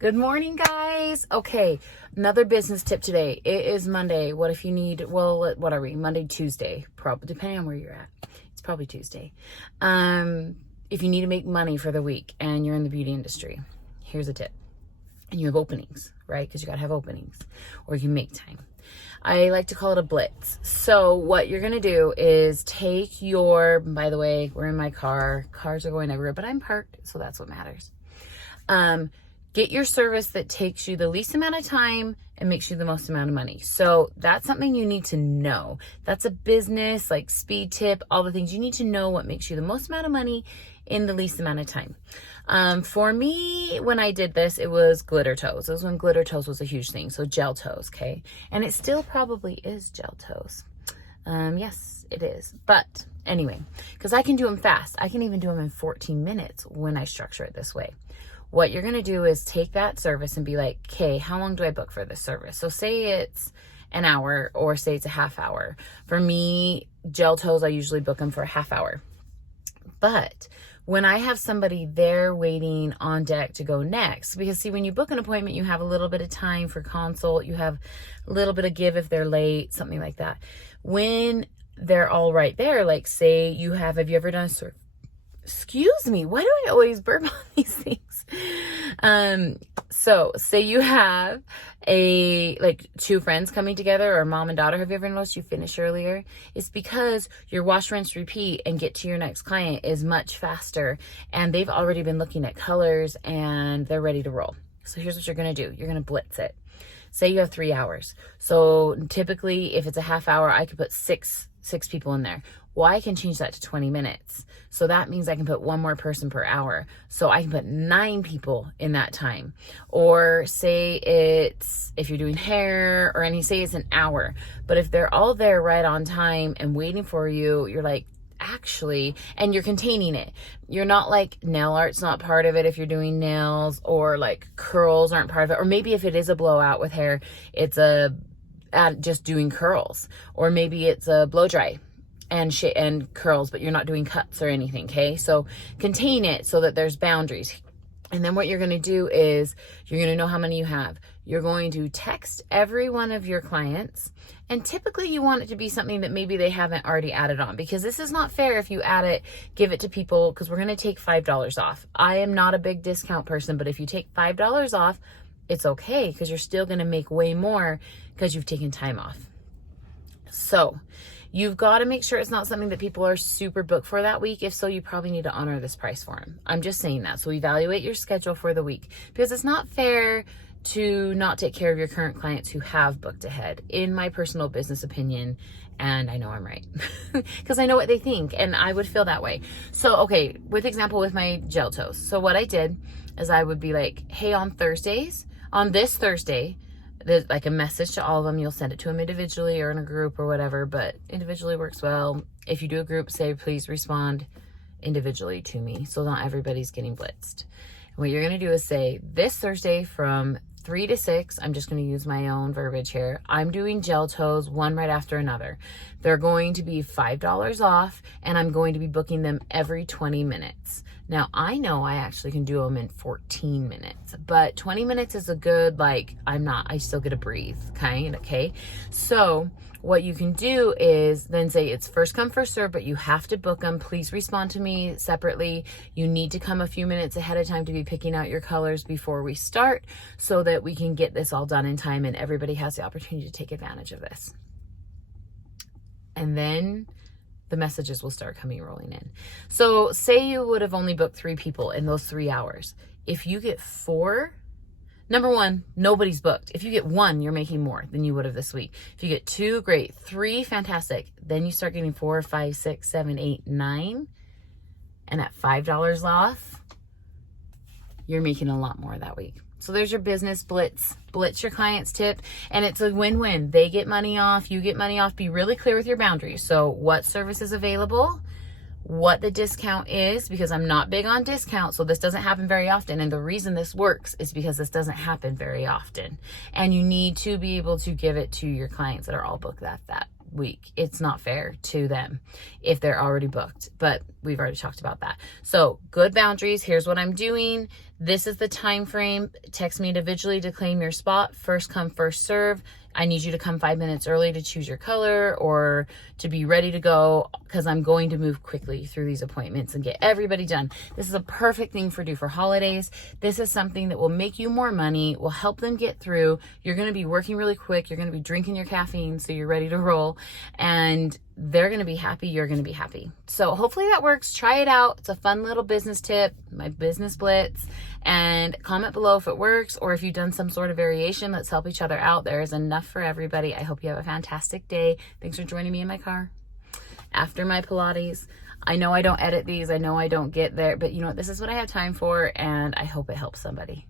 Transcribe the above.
Good morning, guys. Okay, another business tip today. It is Monday. What if you need, well, what are we? Monday, Tuesday, probably, depending on where you're at. It's probably Tuesday. If you need to make money for the week and you're in the beauty industry, here's a tip. And you have openings, right? Because you got to have openings, or you can make time. I like to call it a blitz. So what you're going to do is take your, by the way, we're in my car. Cars are going everywhere, but I'm parked, so that's what matters. Get your service that takes you the least amount of time and makes you the most amount of money. So that's something you need to know. That's a business, like speed tip, all the things. You need to know what makes you the most amount of money in the least amount of time. For me, when I did this, it was glitter toes. It was when glitter toes was a huge thing. So gel toes, okay? And it still probably is gel toes. Yes, it is. But anyway, because I can do them fast. I can even do them in 14 minutes when I structure it this way. What you're going to do is take that service and be like, okay, how long do I book for this service? So say it's an hour or say it's a half hour. For me, gel toes, I usually book them for a half hour. But when I have somebody there waiting on deck to go next, because see, when you book an appointment, you have a little bit of time for consult. You have a little bit of give if they're late, something like that. When they're all right there, like say you have you ever done a excuse me, why do I always burp on these things? So say you have two friends coming together, or mom and daughter. Have you ever noticed you finish earlier? It's because your wash, rinse, repeat and get to your next client is much faster, and they've already been looking at colors and they're ready to roll. So here's what you're going to do. You're going to blitz it. Say you have 3 hours. So typically if it's a half hour, I could put six people in there. Well, I can change that to 20 minutes. So that means I can put one more person per hour. So I can put 9 people in that time. Or say if you're doing hair or say it's an hour. But if they're all there right on time and waiting for you, you're like, actually, and you're containing it. You're not like nail art's not part of it if you're doing nails, or like curls aren't part of it. Or maybe if it is a blowout with hair, it's just doing curls. Or maybe it's a blow dry and curls, but you're not doing cuts or anything, okay? So contain it so that there's boundaries. And then what you're going to do is you're going to know how many you have. You're going to text every one of your clients, and typically you want it to be something that maybe they haven't already added on, because this is not fair if you add it, give it to people, because we're going to take $5 off. I am not a big discount person, but if you take $5 off, it's okay, because you're still going to make way more because you've taken time off. So you've got to make sure it's not something that people are super booked for that week. If so, you probably need to honor this price for them. I'm just saying that. So evaluate your schedule for the week, because it's not fair to not take care of your current clients who have booked ahead, in my personal business opinion. And I know I'm right because I know what they think, and I would feel that way. So, okay, with my gel toes. So what I did is I would be like, hey, on this Thursday, there's like a message to all of them. You'll send it to them individually or in a group or whatever, but individually works well. If you do a group, say, please respond individually to me, so not everybody's getting blitzed. And what you're going to do is say, this Thursday from 3 to 6, I'm just going to use my own verbiage here, I'm doing gel toes, one right after another. They're going to be $5 off, and I'm going to be booking them every 20 minutes. Now, I know I actually can do them in 14 minutes, but 20 minutes is a good, I still get to breathe, kind, okay? So what you can do is then say it's first come, first serve, but you have to book them. Please respond to me separately. You need to come a few minutes ahead of time to be picking out your colors before we start, so that we can get this all done in time and everybody has the opportunity to take advantage of this. And then the messages will start rolling in. So say you would have only booked 3 people in those 3 hours. If you get 4, number one, nobody's booked. If you get 1, you're making more than you would have this week. If you get 2, great. 3, fantastic. Then you start getting 4, 5, 6, 7, 8, 9. And at $5 off, you're making a lot more that week. So there's your business blitz your clients tip, and it's a win-win. They get money off, you get money off. Be really clear with your boundaries. So what service is available, what the discount is, because I'm not big on discount, so this doesn't happen very often. And the reason this works is because this doesn't happen very often. And you need to be able to give it to your clients that are all booked that week. It's not fair to them if they're already booked, but we've already talked about that. So good boundaries. Here's what I'm doing. This is the time frame. Text me individually to claim your spot. First come, first serve. I need you to come 5 minutes early to choose your color or to be ready to go, because I'm going to move quickly through these appointments and get everybody done. This is a perfect thing for holidays. This is something that will make you more money, will help them get through. You're going to be working really quick. You're going to be drinking your caffeine so you're ready to roll, and they're going to be happy. You're going to be happy. So hopefully that works. Try it out. It's a fun little business tip, my business blitz, and comment below if it works or if you've done some sort of variation. Let's help each other out. There is enough for everybody. I hope you have a fantastic day. Thanks for joining me in my car after my Pilates. I know I don't edit these. I know I don't get there, but you know what? This is what I have time for, and I hope it helps somebody.